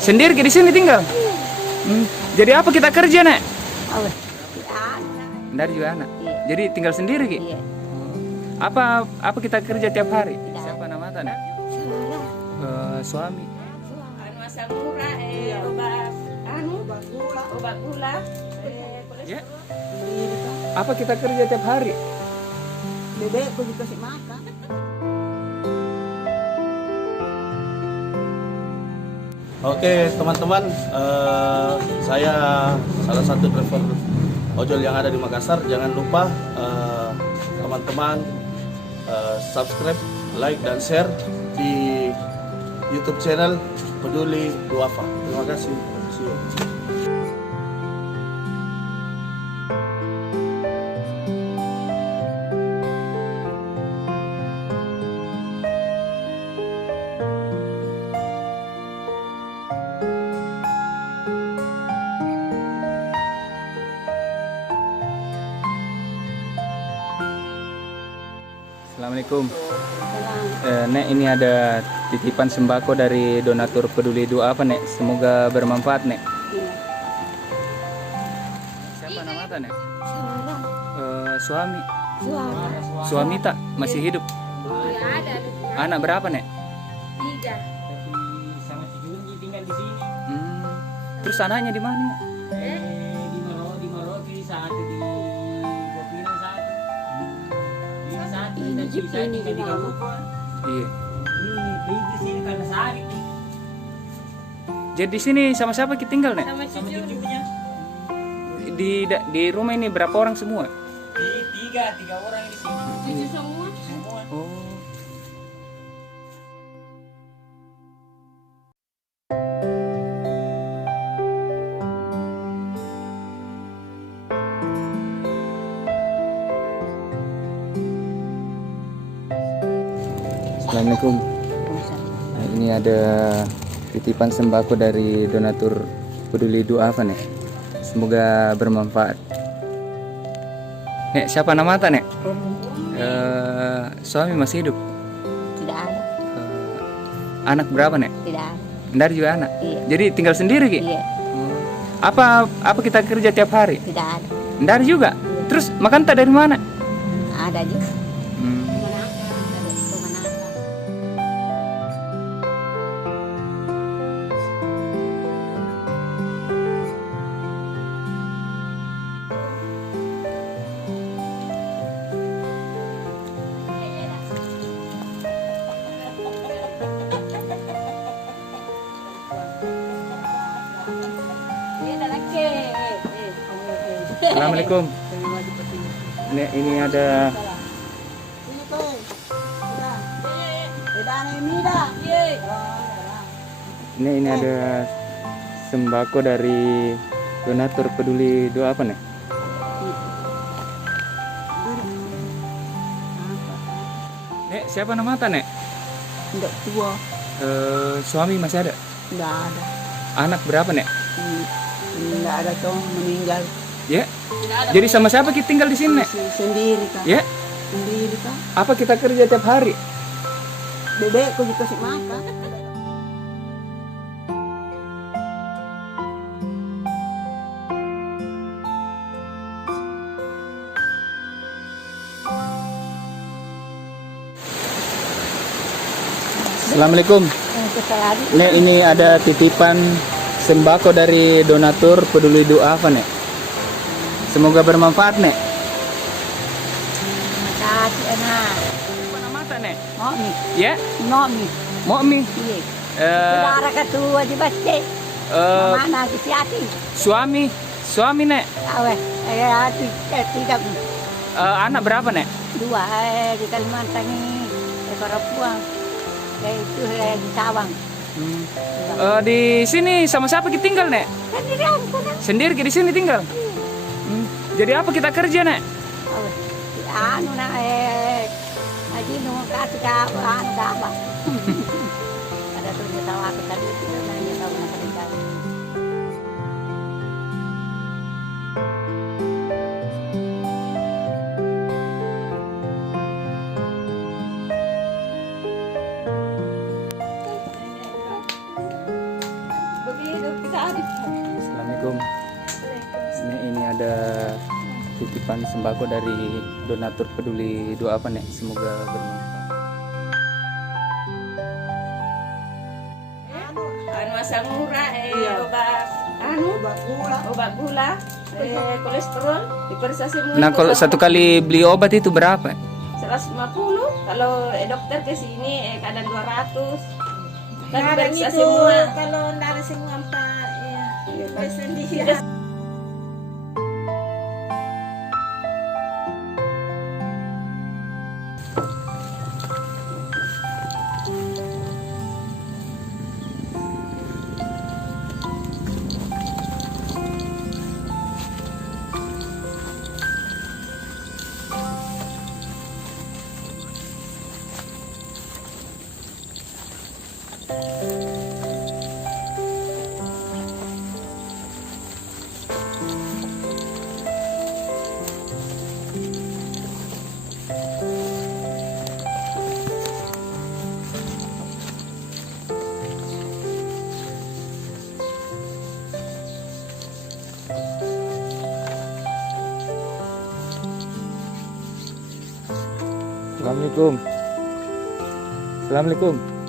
Sendiri di sini tinggal. Jadi apa kita kerja, Nek? Awas. Dari juga anak. Iya. Jadi tinggal sendiri, Ki? Iya. Apa kita kerja tiap hari? Tidak. Siapa nama Nek? Suami. Masa murah obat gula. Ya. Apa kita kerja tiap hari? Bebekku dikasih makan. Oke teman-teman, saya salah satu driver ojol yang ada di Makassar. Jangan lupa teman-teman subscribe, like dan share di YouTube channel Peduli Duafa. Terima kasih. See you. Assalamualaikum. Nek, ini ada titipan sembako dari donatur Peduli Duafa, Nek. Semoga bermanfaat, Nek. Siapa nama ta, Nek? Suami. Suami tak masih hidup. Ada. Anak berapa, Nek? 3. Sama si Junji tinggal di sini. Terus anaknya di mana? Di Maroki satu di Bopina satu. Di satu dan di sini tinggal di Kabupaten. Iya. Ini di sini karena sakit. Jadi di sini sama siapa kita tinggal, Nek? Sama Sama cucu. cucunya. Di rumah ini berapa orang semua? Tiga orang di sini. Cucu semua. Semua. Oh. Assalamualaikum. Nah, ini ada titipan sembako dari donatur Peduli Duafa, Nek. Semoga bermanfaat. Nek, siapa nama ta, Nek? Suami masih hidup. Tidak ada. Anak berapa, Nek? Tidak ada. Dari juga anak. Iya. Jadi tinggal sendiri, Ki? Iya. Apa kita kerja tiap hari? Tidak ada. Dari juga. Terus makan tak dari mana? Ada juga. Hmm. Assalamualaikum. Ini ada ini ada sembako dari donatur Peduli Duafa, Nek. Nek, siapa nama ta, Nek? Tidak tua. Suami masih ada? Tidak ada. Anak berapa, Nek? Tidak ada toh meninggal. Ya. Jadi sama siapa kita tinggal di sini, Nek? Sendiri kan. Ya. Sendiri kan. Apa kita kerja tiap hari? Bebekku dikasih makan. Assalamualaikum. Nek, ini ada titipan sembako dari donatur Peduli Duafa, Nek. Semoga bermanfaat, Nek. Terima kasih enak. Apa nama ta, Nek? Mau nih. Ya, Mau nih. Mokmi. Iya. Eh, Saudara ketua di basket. eh, Mana di hati? suami, Nek. Awe, hati tidak Anak berapa, Nek? 2 di Kalimantan ini. Perempuan. Itu di Sawang. Di sini sama siapa kita tinggal, Nek? Sendirian kan? Sendiri di sini tinggal. Jadi apa kita kerja, Nek? Awe, anu na aji nung kasih ka anu apa? Ada tuh dia tahu aku tadi itu dia tahu nak kerja. Assalamualaikum. Ini ada titipan sembako dari donatur peduli doa apa nek? Semoga bermanfaat. Anu asam murah, obat gula, kolesterol, diperiksa semua. Nah, kalau satu kali beli obat itu berapa? 150, kalau dokter ke sini kadang 200. Kan Kadang diperiksa itu semua. kalau dari semua Pak ya pesen di sini. Assalamualaikum. Assalamualaikum.